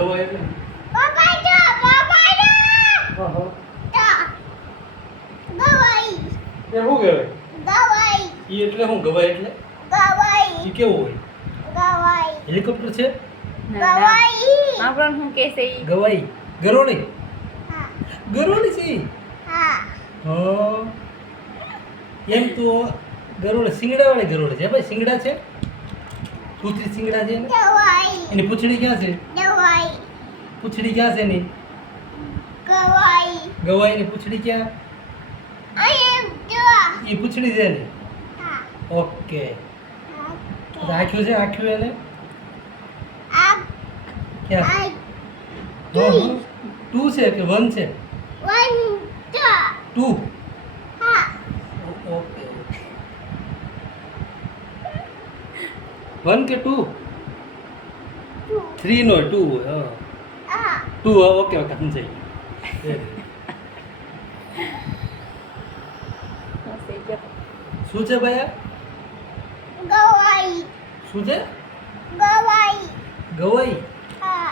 ગવાય એટલે બાબા જો હા હા ગવાઈ એ શું કહેવાય ગવાઈ ઈ એટલે શું ગવાય એટલે ગવાઈ ઈ કેવું હોય ગવાઈ હેલિકોપ્ટર છે ગવાઈ આપણને શું કહેશે ઈ? ગવાઈ ગરોળી હા ગરોળી છે ઈ? હા હા એમ તો ગરોળી શિંગડાવાળી ગરોળી છે ભાઈ શિંગડા છે પૂંછડી શિંગડા છે ને ગવાઈ એની પૂંછડી ક્યાં છે ગવાઈ પૂંછડી ક્યાં છે એની ગવાઈ ગવાઈની પૂંછડી ક્યાં આઈ જો એ પૂંછડી છે ને હા ઓકે આખ્યું છે આખ્યું એને આ ક્યાં આ હા ટુ છે કે વન છે વન ટુ હા ઓકે વન કે ટુ થ્રી નો ટુ હોય હા આ ટુ ઓકે ઓકે સમજાઈ ગયું. હશે જો. શું છે ભાઈ આ? ગવાઈ શું છે ગવાઈ ગવાઈ હા